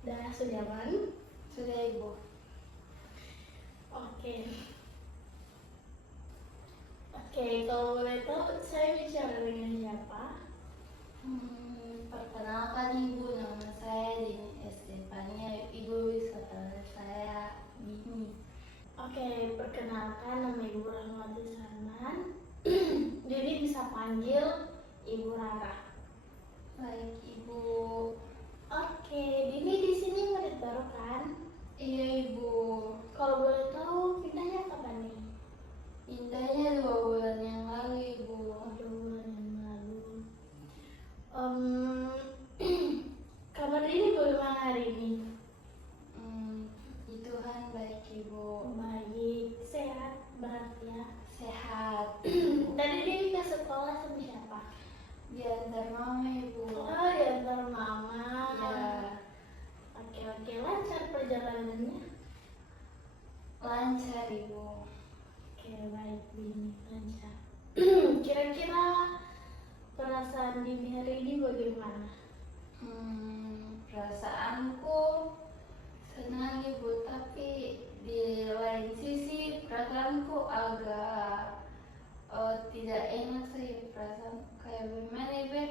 Sudah kan? Sudah, Ibu. Oke. Kalau boleh tahu saya bicara dengan siapa? Perkenalkan Ibu, nama saya Dini Estefania. Ibu bisa panggil saya Dini. Perkenalkan nama Ibu Rahmati Sarman. Jadi bisa panggil Ibu Rara. Baik, Ibu. Dini di sini murid baru kan? Iya, Ibu. Kalau boleh tahu pindahnya kapan nih? Pindahnya 2 bulan yang lalu, Ibu. 2 bulan yang lalu. Kabar Dini bagaimana hari ini? Puji Tuhan, baik, Ibu. Baik, sehat berarti ya? Sehat. Tadi Dini ke sekolah sama siapa? Diantar Mama, Ibu. Diantar Mama. Ya. Oke, lancar perjalanannya? Lancar, Ibu. Baik, Dini, lancar. Kira-kira perasaan Dini hari ini bagaimana? Perasaanku senang, Ibu, tapi di lain sisi perasaanku agak tidak enak sih. Perasaan kayak gimana, Ibu?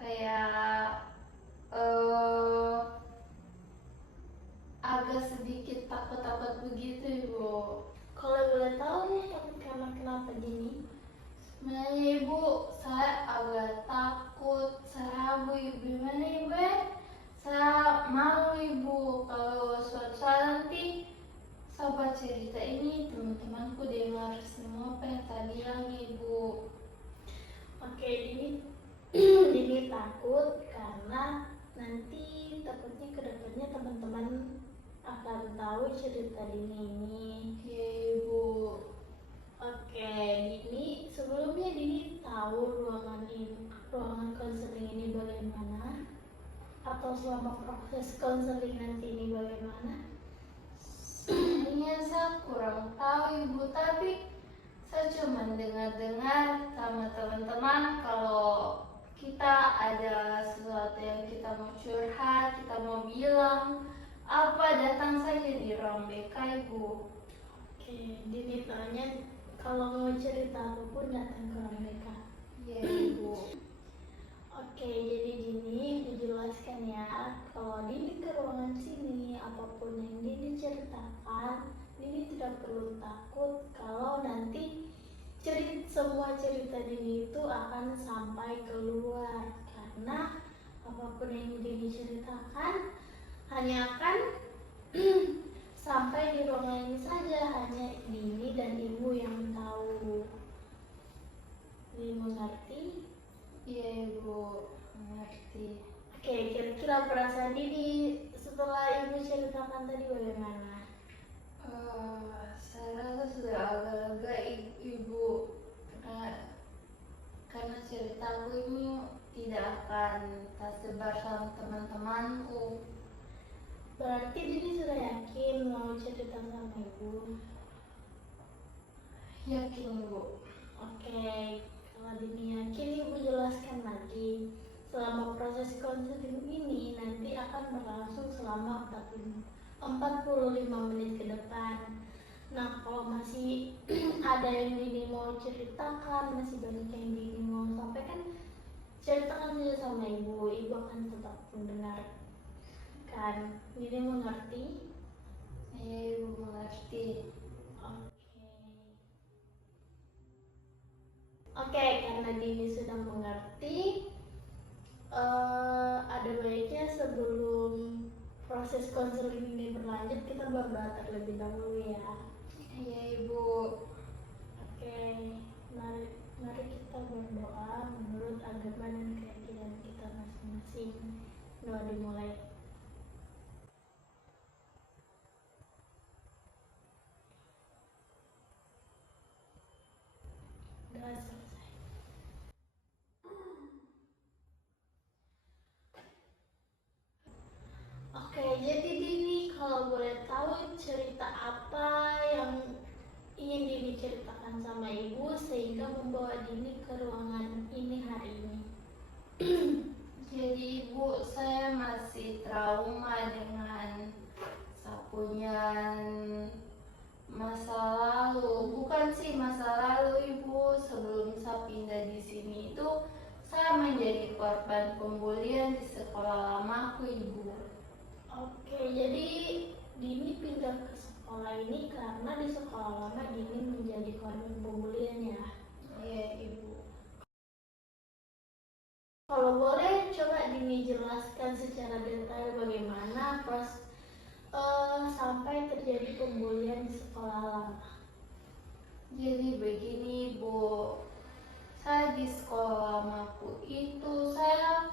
Kayak agak sedikit takut-takut begitu, Ibu. Kalau boleh tahu nih, takut karena kenapa Dini? Sebenarnya, Ibu, saya agak takut, saya ragu, Ibu. Gimana, Ibu? Saya malu, Ibu, kalau suatu saat nanti sahabat cerita ini teman-temanku dengar semua apa yang saya bilang, Ibu. Dini takut karena nanti takutnya kedepannya teman-teman akan tahu cerita Dini ini. Ya, Ibu. Dini, sebelumnya Dini tahu ruangan konseling ini bagaimana? Atau selama proses konseling nanti ini bagaimana? Sebenarnya saya kurang tahu, Ibu, tapi saya cuma dengar-dengar sama teman-teman kalau kita ada sesuatu yang kita mau curhat, kita mau bilang apa, datang saja di ruang BK, Ibu. Dini tanya kalau mau cerita apapun datang ke ruang BK. Iya, Ibu. Jadi Dini dijelaskan ya, kalau Dini ke ruangan sini, apapun yang Dini ceritakan, Dini tidak perlu takut kalau nanti semua cerita Dini itu akan sampai keluar, karena apapun yang Dini ceritakan hanya akan sampai di ruangan ini saja, hanya Dini dan Ibu yang tahu. Dini mengerti? Iya, Ibu, mengerti. Kira-kira perasaan Dini setelah Ibu ceritakan tadi bagaimana? Saya rasa sudah agak lega, Ibu, karena ceritaku ini tidak akan tersebar sama teman-temanku. Berarti Dini sudah yakin mau cerita sama Ibu? Yakin, Ibu. Kalau Dini yakin, Ibu jelaskan lagi. Selama proses konseling ini nanti akan berlangsung selama 45 menit ke depan. Nah, kalau masih ada yang Dini mau ceritakan, masih banyak yang Dini mau sampaikan, ceritakan saja sama Ibu. Ibu akan tetap mendengar. Kan, Dini mengerti? Iya, Ibu, mengerti. Karena Dini sudah mengerti, ada baiknya sebelum proses konseling ini berlanjut kita berdoa terlebih dahulu ya. Iya, Ibu. Mari kita berdoa menurut agama dan keyakinan kita masing-masing. Doa dimulai. Doa selesai. Jadi Dini, kalau boleh tahu cerita apa yang ingin Dini ceritakan sama Ibu sehingga membawa Dini ke ruangan ini hari ini? Jadi ibu, saya masih trauma dengan sapunya masa lalu. Bukan sih masa lalu ibu, sebelum saya pindah di sini itu saya menjadi korban pembulian di sekolah lamaku ibu. Oke, jadi Dini pindah ke sekolah ini karena di sekolah lama Dini menjadi korban pembulian ya. Iya ibu. Kalau boleh coba Dini jelaskan secara detail bagaimana sampai terjadi pembulian di sekolah lama. Jadi begini ibu, saya di sekolah lamaku itu saya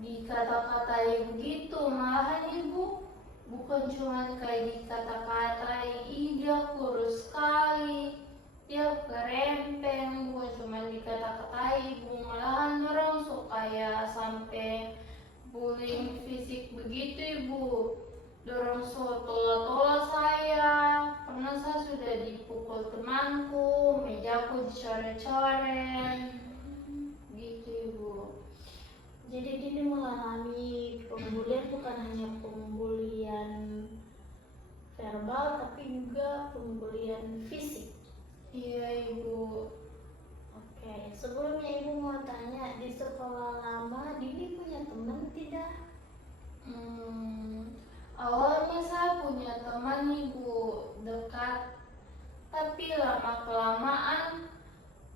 dikata-katain begitu, malahan ibu bukan cuma kayak dikata-katain, dia kurus sekali, dia kerempeng, bukan cuma dikata-katain ibu, malahan orang suka ya sampai bullying fisik begitu ibu. Dorong so tola-tola saya, karena saya sudah dipukul temanku, mejaku dicoret-coret, gitu ibu. Jadi Dini mengalami pembulian bukan hanya pembulian verbal tapi juga pembulian fisik. Iya ibu. Oke, sebelumnya Ibu mau tanya, di sekolah lama Dini punya teman tidak? Awalnya saya punya teman ibu dekat, tapi lama kelamaan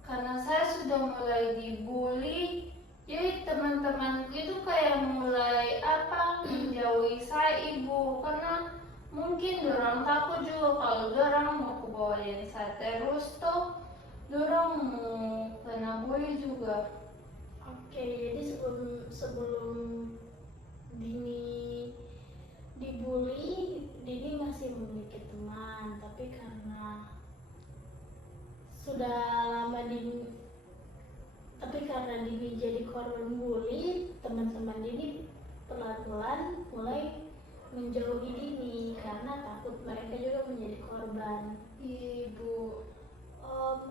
karena saya sudah mulai dibully, jadi teman-temanku itu kayak mulai menjauhi saya ibu, karena mungkin dorang takut juga kalau dorang mau kebawain saya terus toh dorang mau kena bully juga. Oke, jadi sebelum Dini dibully, Dini masih memiliki teman, tapi karena sudah lama Dini jadi korban bully, teman-teman Dini pelan-pelan mulai menjauhi Dini karena takut mereka juga menjadi korban. Ibu,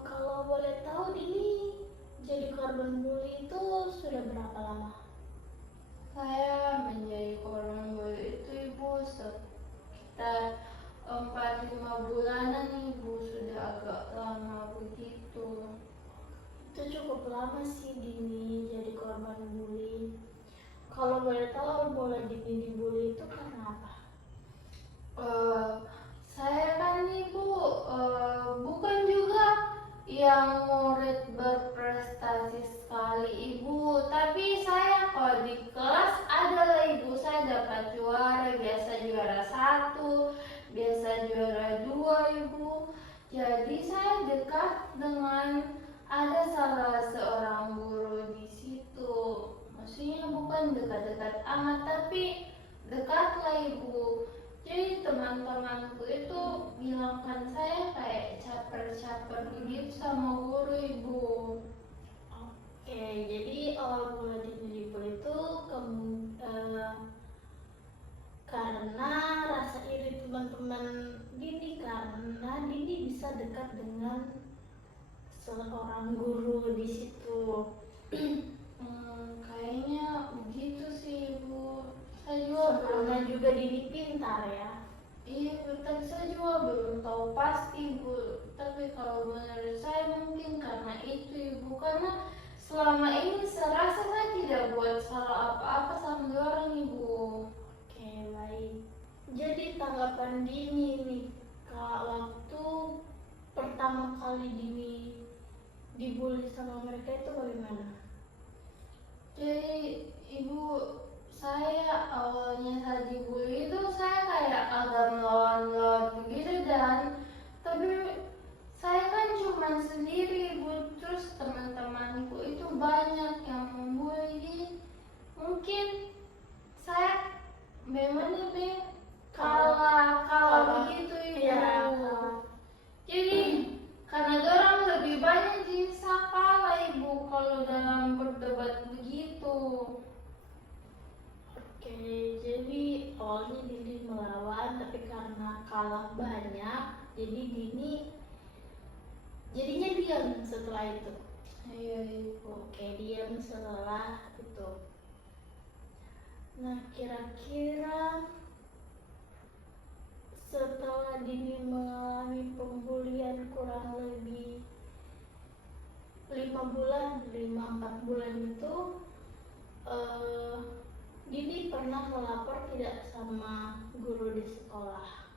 Kalau boleh tahu Dini jadi korban bully itu sudah berapa lama? saya menjadi korban bully itu ibu sekitar 4-5 bulanan ibu, sudah agak lama begitu. Itu cukup lama sih Dini jadi korban bully. Kalau boleh tahu, Dini dibully itu karena apa? Saya kan ibu bukan juga yang murid berprestasi sekali ibu, tapi saya kalau di kelas adalah ibu, saya dapat juara, biasa juara 1, biasa juara 2 ibu. Jadi saya dekat dengan ada salah seorang guru di situ, maksudnya bukan dekat-dekat amat tapi dekatlah ibu. Jadi teman-temanku itu bilangkan saya kayak caper-caper begitu sama guru ibu. Oke, jadi awal mula Dini dibully itu karena rasa iri teman-teman Dini karena Dini bisa dekat dengan seorang guru di situ. Kayaknya begitu sih ibu. Saya juga Sebelumnya juga Dini pintar ya. Iya, tapi saya juga belum tahu pasti ibu. Tapi kalau menurut saya mungkin karena itu ibu, karena selama ini saya rasa saya tidak buat salah apa-apa sama orang ibu. Oke, baik. Jadi tanggapan Dini nih, waktu pertama kali Dini dibully sama mereka itu bagaimana? Jadi ibu, saya awalnya saya dibully itu saya kayak agak melawan-lawan begitu, dan tapi saya kan cuma sendiri ibu, terus teman-temanku itu banyak yang membully. Mungkin saya memang lebih kalah begitu ibu. Iya. Jadi karena orang lebih banyak jadi saya kalah ibu kalau dalam berdebat begitu. Oke, jadi awalnya Dini melawan, tapi karena kalah banyak, jadi Dini jadinya diam setelah itu. Iya ibu. Oke, diam setelah itu. Nah, kira-kira setelah Dini mengalami pembulian kurang lebih 5-4 bulan itu, Dini pernah melapor tidak sama guru di sekolah?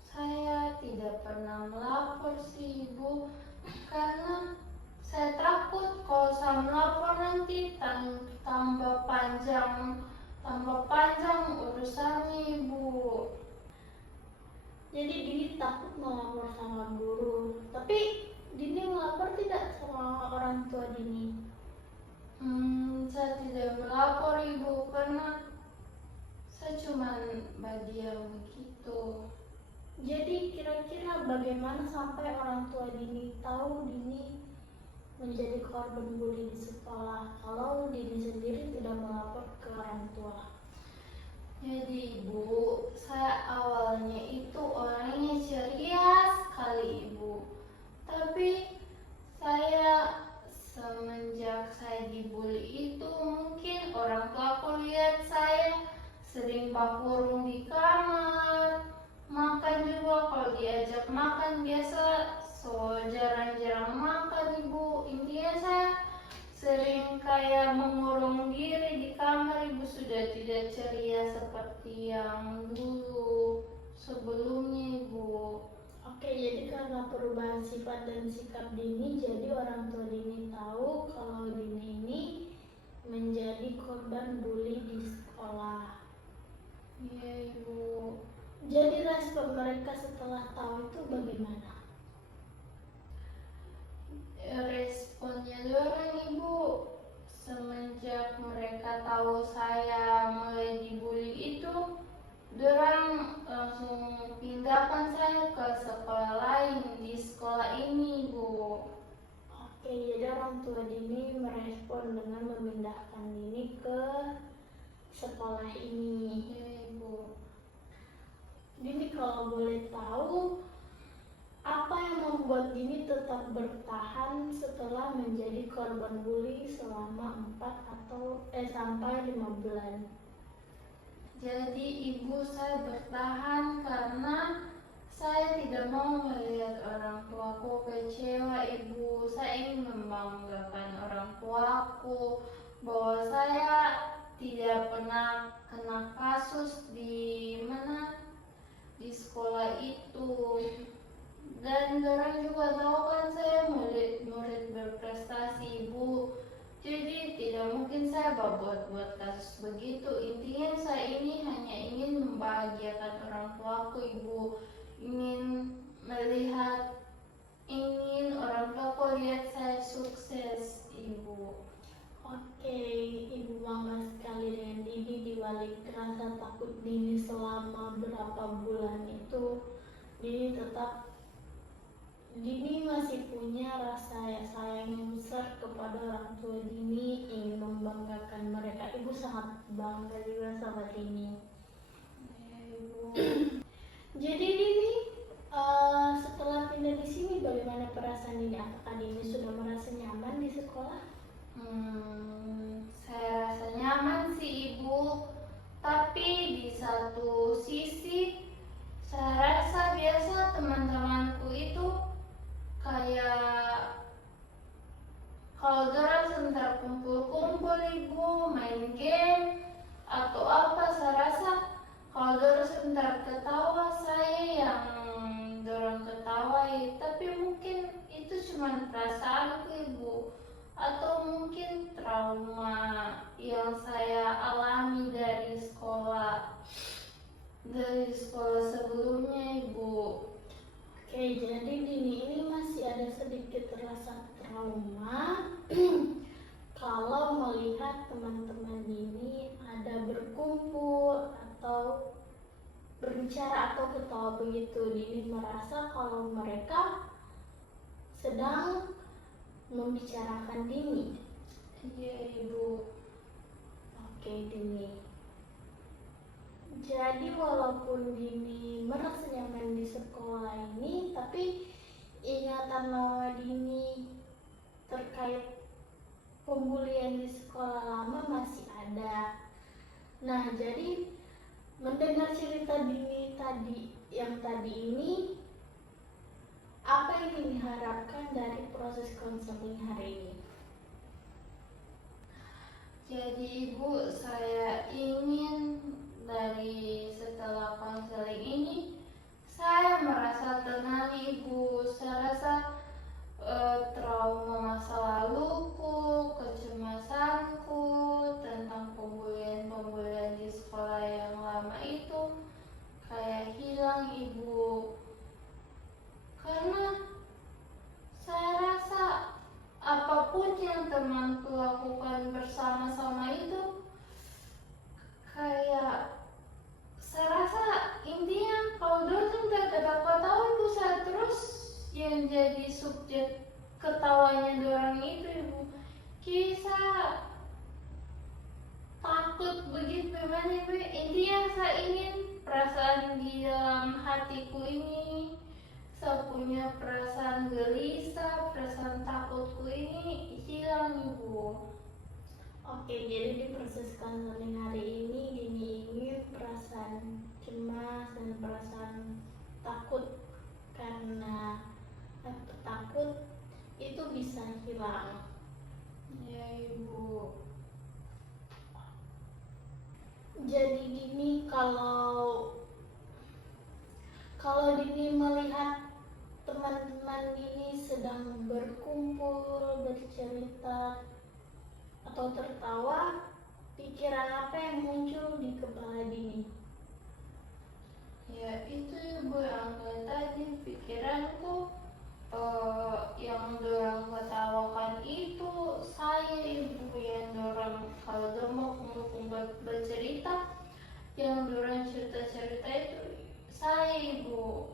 Saya tidak pernah melapor sih Ibu, karena saya takut kalau saya melapor nanti tambah panjang urusannya Ibu. Jadi Dini takut melapor sama guru. Tapi Dini melapor tidak sama orang tua Dini? Saya tidak melapor Ibu karena saya cuma diam begitu. Jadi kira-kira bagaimana sampai orang tua Dini tahu Dini menjadi korban bully di sekolah kalau Dini sendiri tidak melapor ke orang tua? Jadi Ibu, saya awalnya itu orangnya ceria sekali Ibu. Tapi saya semenjak saya dibully itu mungkin orang tua aku lihat saya sering pakurung di kamar. Makan juga kalau diajak makan biasa so jarang-jarang makan Ibu. Intinya saya sering kayak mengurung diri di kamar Ibu, sudah tidak ceria seperti yang dulu sebelumnya Ibu. Oke, jadi karena perubahan sifat dan sikap Dini, jadi orang tua Dini tahu kalau Dini ini menjadi korban bully di sekolah. Iya Ibu. Jadi respon mereka setelah tahu itu bagaimana? Responnya dorang Ibu, semenjak mereka tahu saya mulai dibully itu, dorang langsung pindahkan saya ke sekolah lain di sekolah ini Ibu. Oke, jadi orang tua Dini merespon dengan memindahkan Dini ke sekolah ini. Iya Ibu. Dini kalau boleh tahu, apa yang membuat Dini tetap bertahan setelah menjadi korban bully selama 4 sampai 5 bulan? Jadi Ibu, saya bertahan karena saya tidak mau melihat orang tuaku kecewa Ibu. Saya ingin membanggakan orang tuaku bahwa saya tidak pernah kena kasus di sekolah itu. Dan orang juga tahu kan saya murid berprestasi Ibu. Jadi tidak mungkin saya buat kasus begitu. Intinya saya ini hanya ingin membahagiakan orang tuaku Ibu. Ingin orang tuaku lihat saya sukses Ibu. Oke, Ibu bangga sekali dengan Dini. Di balik rasa takut Dini selama berapa bulan itu, Dini masih punya rasa sayang yang besar kepada orang tua Dini, ingin membanggakan mereka. Ibu sangat bangga juga sama Dini. Ya, Ibu. Jadi Dini setelah pindah di sini, bagaimana perasaan Dini? Apakah Dini sudah merasa nyaman di sekolah? Saya rasa nyaman sih Ibu, tapi di satu sisi saya rasa biasa teman-temanku itu kayak kalau dorang sebentar kumpul-kumpul Ibu, main game atau apa, saya rasa kalau dorang sebentar ketawa saya yang dorang ketawai. Tapi mungkin itu cuma perasaanku Ibu, atau mungkin trauma yang saya alami dari sekolah sebelumnya Ibu. Oke, jadi Dini ini masih ada sedikit rasa trauma kalau melihat teman-teman Dini ada berkumpul atau berbicara atau ketawa begitu. Dini merasa kalau mereka sedang membicarakan Dini. Iya Ibu. Oke Dini. Jadi walaupun Dini merasa nyaman di sekolah ini, tapi ingatan lama Dini terkait pembulian di sekolah lama masih ada. ada. Nah, jadi mendengar cerita Dini yang tadi ini, apa yang diharapkan dari proses konseling hari ini? Jadi Ibu, saya ingin dari setelah konseling ini, saya merasa tenang Ibu. Saya rasa trauma masa laluku, kecemasanku tentang pembulian di sekolah yang lama itu kayak hilang Ibu. Karena saya rasa apapun yang temanku lakukan bersama-sama itu kayak saya rasa intinya kalau dorang tak ketawa-tawa itu saya terus yang jadi subjek ketawanya dorang itu Ibu. Kisah takut begitu memang Ibu. Intinya saya ingin perasaan di dalam hatiku ini, saya punya perasaan gelisah, perasaan takutku ini hilang Ibu. Oke, jadi di proses konseling hari ini Dini ingin perasaan cemas dan perasaan takut karena takut itu bisa hilang. Ya Ibu. Jadi Dini kalau Dini melihat teman-teman Dini sedang berkumpul, bercerita atau tertawa, pikiran apa yang muncul di kepala Dini? Ya itu Ibu yang kayak tadi pikiranku yang dorang ketawakan itu saya Ibu, yang dorang kalau dorang mau kumpul bercerita, yang dorang cerita-cerita itu saya Ibu.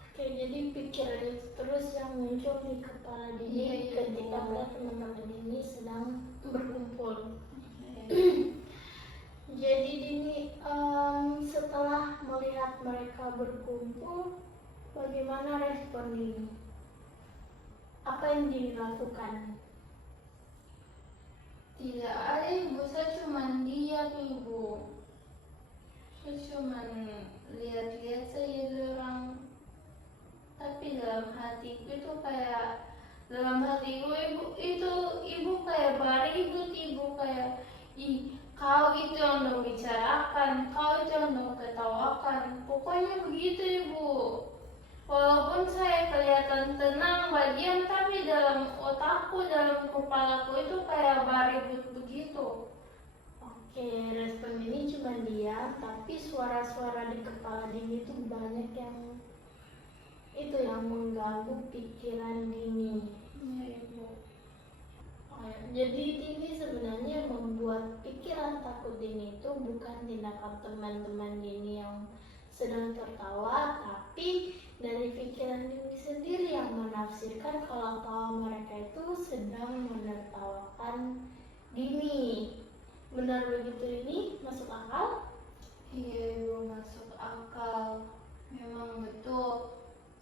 Oke, jadi pikiran itu terus yang muncul di kepala Dini Iya, Ibu. ketika melihat teman-teman Dini sedang berkumpul. Jadi Dini setelah melihat mereka berkumpul, bagaimana respon Dini? Apa yang Dini lakukan? Tidak ada Ibu, saya cuma diam Ibu. Saya cuma lihat-lihat saja dorang. Tapi dalam hatiku itu kayak, dalam hatiku Ibu kayak baribut Ibu, kayak kau itu yang dong bicarakan, kau itu yang dong ketawakan. Pokoknya begitu Ibu. Walaupun saya kelihatan tenang bagian, tapi dalam otakku, dalam kepalaku itu kayak baribut begitu. Oke, respon Dini cuma diam, tapi suara-suara di kepala Dini itu banyak yang mengganggu pikiran Dini. Ya Ibu. Jadi Dini sebenarnya membuat pikiran takut Dini itu bukan tindakan teman-teman Dini yang sedang tertawa, tapi dari pikiran Dini sendiri yang menafsirkan kalau tawa mereka itu sedang menertawakan Dini. Benar begitu ini? Masuk akal? Iya Ibu, masuk akal. Memang betul.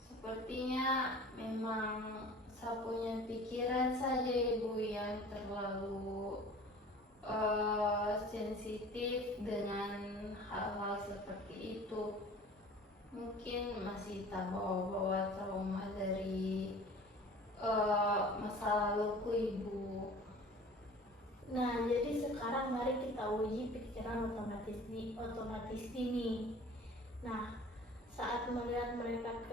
Sepertinya memang saya punya pikiran saja Ibu yang terlalu sensitif dengan hal-hal seperti itu. Mungkin masih tak bawa-bawa trauma dari masa laluku Ibu. Nah, jadi sekarang mari kita uji pikiran otomatis Dini. Nah, saat melihat mereka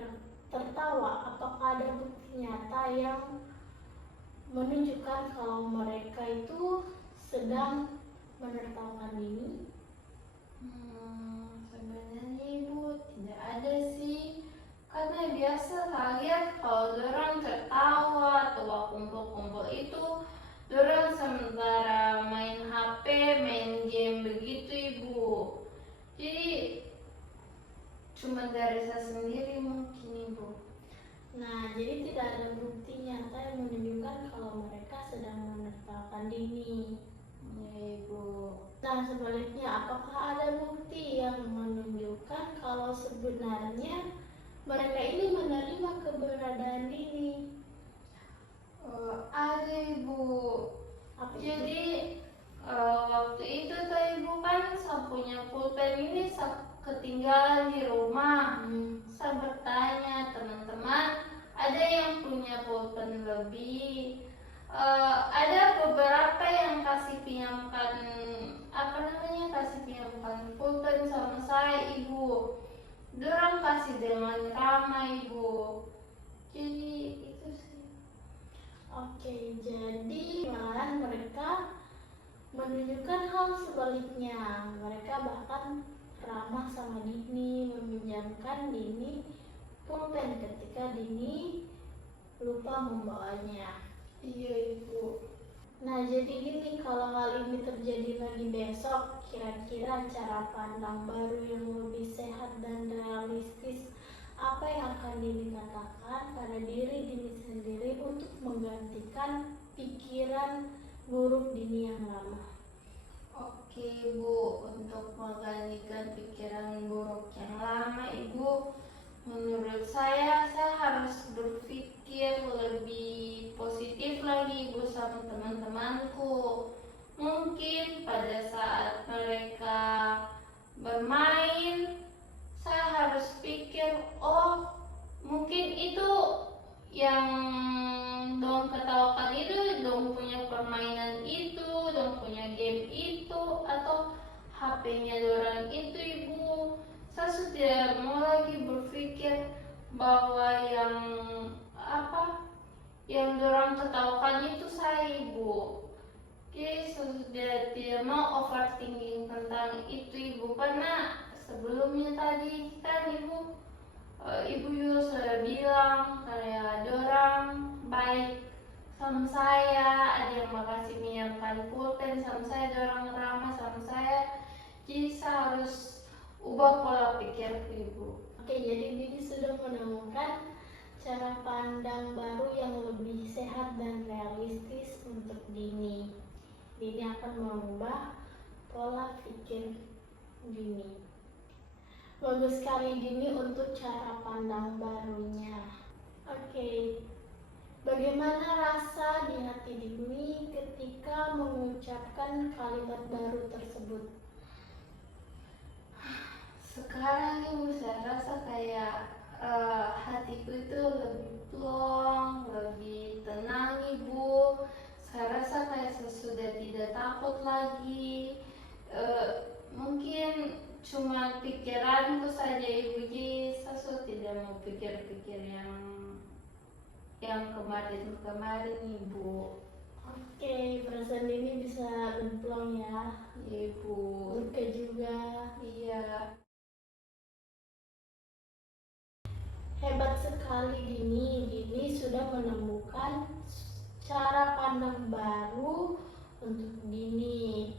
tertawa, apakah ada bukti nyata yang menunjukkan kalau mereka itu sedang menertawakan Dini? Sebenarnya Ibu tidak ada sih, karena biasa saya kalau dorang tertawa atau kumpul-kumpul itu dorang sementara main HP, main game begitu Ibu. Jadi cuma dari saya sendiri mungkin Ibu. Nah, jadi tidak ada bukti nyata yang menunjukkan kalau mereka sedang menertawakan Dini. Ya Ibu. Nah, sebaliknya, apakah ada bukti yang menunjukkan kalau sebenarnya mereka ini menerima keberadaan Dini? Ada Ibu. Apa itu? Jadi Waktu itu tuh ibu kan saya punya pulpen ini saya ketinggalan di rumah. Saya bertanya teman-teman, ada yang punya pulpen lebih? Ada beberapa yang kasih pinjamkan kasih pinjamkan pulpen sama saya ibu. Dorang kasih dengan ramah ibu. Jadi itu sih. Oke, jadi malahan mereka menunjukkan hal sebaliknya. Mereka bahkan ramah sama Dini, meminjamkan Dini pulpen ketika Dini lupa membawanya. Iya ibu. Nah, jadi gini, kalau hal ini terjadi lagi besok, kira-kira cara pandang baru yang lebih sehat dan realistis apa yang akan Dini katakan pada diri Dini sendiri untuk menggantikan pikiran buruk Dini yang lama? Oke ibu, untuk menggantikan pikiran buruk yang lama ibu, menurut saya harus berpikir lebih positif lagi ibu sama teman-temanku. Mungkin pada saat mereka bermain, saya harus pikir, oh mungkin itu yang dong ketawakan itu, dong punya permainan itu, dong punya game itu, atau HP-nya dorang itu ibu. Saya sudah mau lagi berpikir bahwa yang dorang ketawakan itu saya ibu. Jadi saya sudah tidak mau overthinking tentang itu ibu, karena sebelumnya tadi kan ibu juga sudah bilang kayak dorang baik sama saya, ada yang makasih minjamkan pulpen sama saya, dorang ramah sama saya. Jadi saya harus ubah pola pikirku ibu. Oke, jadi Dini sudah menemukan cara pandang baru yang lebih sehat dan realistis untuk Dini. Dini akan mengubah pola pikir Dini. Bagus sekali Dini untuk cara pandang barunya. Oke, bagaimana rasa di hati Dini ketika mengucapkan kalimat baru tersebut? Sekarang ibu saya rasa kayak hatiku itu lebih plong, lebih tenang ibu. Saya rasa kayak saya sudah tidak takut lagi. Mungkin cuma pikiranku saja ibu, jadi saya sudah tidak mau pikir-pikir yang kemarin-kemarin ibu. Oke, perasaan Dini bisa berplong ya. Ibu. Lega juga. Iya. Hebat sekali Dini. Dini sudah menemukan cara pandang baru untuk Dini.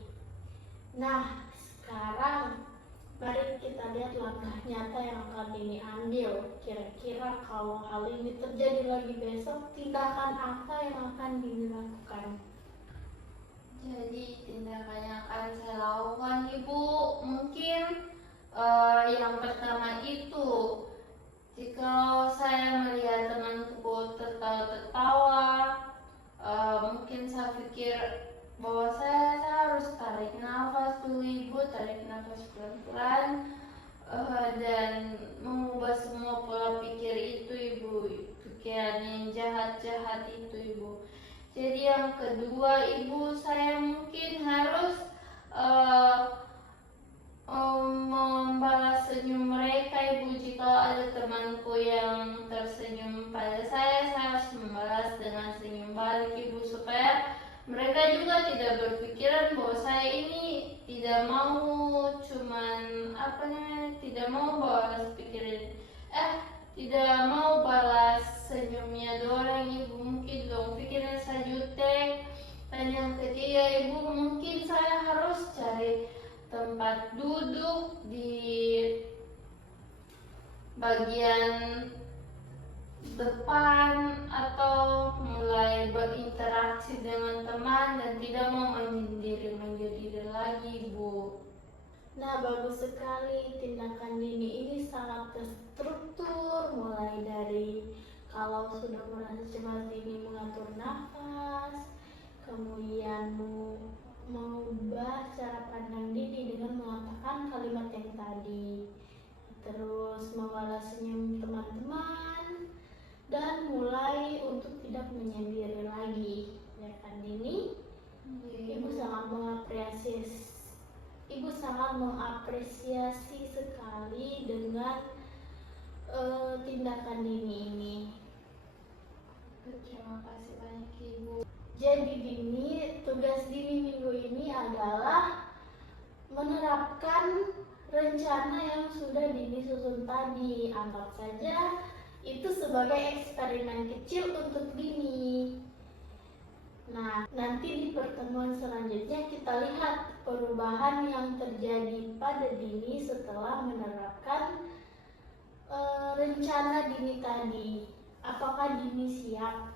Nah, sekarang mari kita lihat langkah nyata yang akan Dini ambil. Kira-kira kalau hal ini terjadi lagi besok, tindakan apa yang akan Dini lakukan? Jadi tindakan yang akan saya lakukan ibu, mungkin yang pertama itu, jika saya melihat temanku tertawa-tertawa, mungkin saya pikir bahwa saya harus tarik nafas dulu ibu, tarik nafas pelan-pelan, dan mengubah semua pola pikir itu ibu, pikiran yang jahat-jahat itu ibu. Jadi yang kedua ibu, saya mungkin harus membalas senyum mereka ibu. Jika ada temanku yang tersenyum pada saya harus membalas dengan senyum balik ibu, supaya mereka juga tidak berpikiran bahwa saya ini tidak mau tidak mau balas tidak mau balas senyumnya dorang ibu. Mungkin dong pikirnya saya jutek. Dan yang ketiga ibu, mungkin saya harus cari tempat duduk di bagian depan atau mulai berinteraksi dengan teman dan tidak mau menyendiri lagi ibu. Nah, bagus sekali tindakan Dini ini, sangat terstruktur. Mulai dari kalau sudah merasa cemas, Dini mengatur nafas, kemudian mengubah cara pandang Dini dengan mengatakan kalimat yang tadi. Terus membalas senyum teman-teman dan mulai untuk tidak menyendiri lagi. Ya kan Dini? Ibu sangat mengapresiasi sekali dengan tindakan Dini ini. Terima kasih banyak Ibu. Jadi Dini, tugas Dini minggu ini adalah menerapkan rencana yang sudah Dini susun tadi. Anggap saja itu sebagai eksperimen kecil untuk Dini. Nah, nanti di pertemuan selanjutnya kita lihat perubahan yang terjadi pada Dini setelah menerapkan rencana Dini tadi. Apakah Dini siap?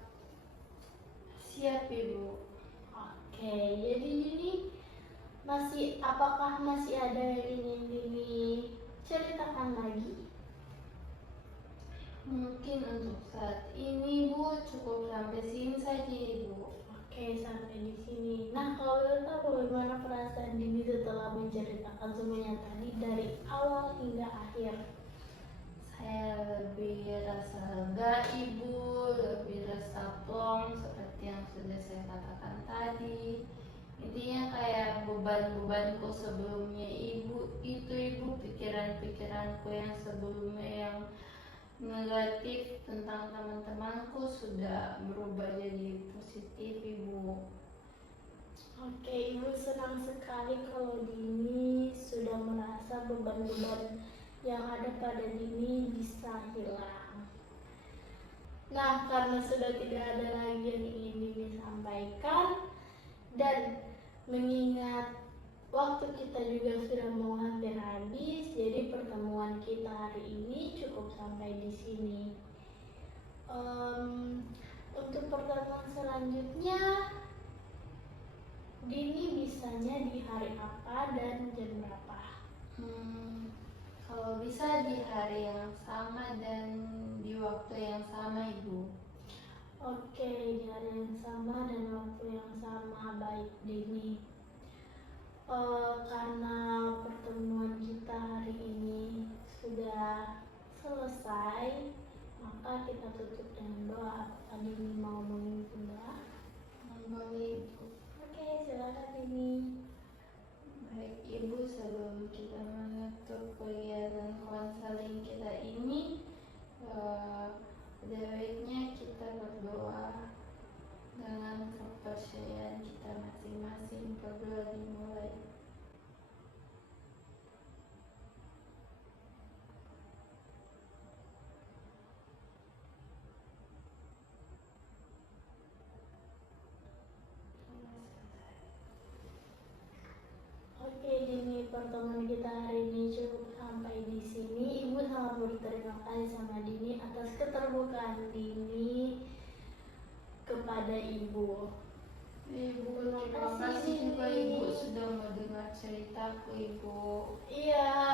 Siap Ibu. Oke, jadi Dini apakah masih ada yang ingin Dini ceritakan lagi? Mungkin untuk saat ini Bu cukup sampai sini saja Ibu. Oke, sampai di sini. Nah, kalau boleh tahu bagaimana perasaan Dini setelah menceritakan semuanya tadi dari awal hingga akhir? Saya lebih rasa lega Ibu, lebih rasa plong seperti yang sudah saya katakan tadi. Intinya kayak beban-bebanku sebelumnya Ibu, pikiran-pikiranku yang sebelumnya yang negatif tentang teman-temanku sudah berubah jadi positif Ibu. Oke, Ibu senang sekali kalau Dini sudah merasa beban-beban yang ada pada Dini bisa hilang. Nah, karena sudah tidak ada lagi yang ingin Dini sampaikan dan mengingat waktu kita juga sudah mau hampir habis, jadi pertemuan kita hari ini cukup sampai di sini. Untuk pertemuan selanjutnya, Dini bisanya di hari apa dan jam berapa? Kalau bisa di hari yang sama dan di waktu yang sama Ibu. Oke, di hari yang sama dan waktu yang sama. Baik Dini. Karena pertemuan kita hari ini sudah selesai, maka kita tutup dengan doa. Apakah Dini mau memimpin doa? Boleh Ibu. Oke, silakan Dini. Baik Ibu, sebelum kita menutup kegiatan konseling kita ini, baiknya kita berdoa dengan kepercayaan kita masing-masing. Berdoa dimulai. Oke Dini, pertemuan kita hari ini cukup sampai di sini. Ibu sangat berterima kasih sama Dini atas keterbukaan Dini kepada Ibu. Ibu, terima kasih juga Ibu sudah mendengar ceritaku Ibu. Iya,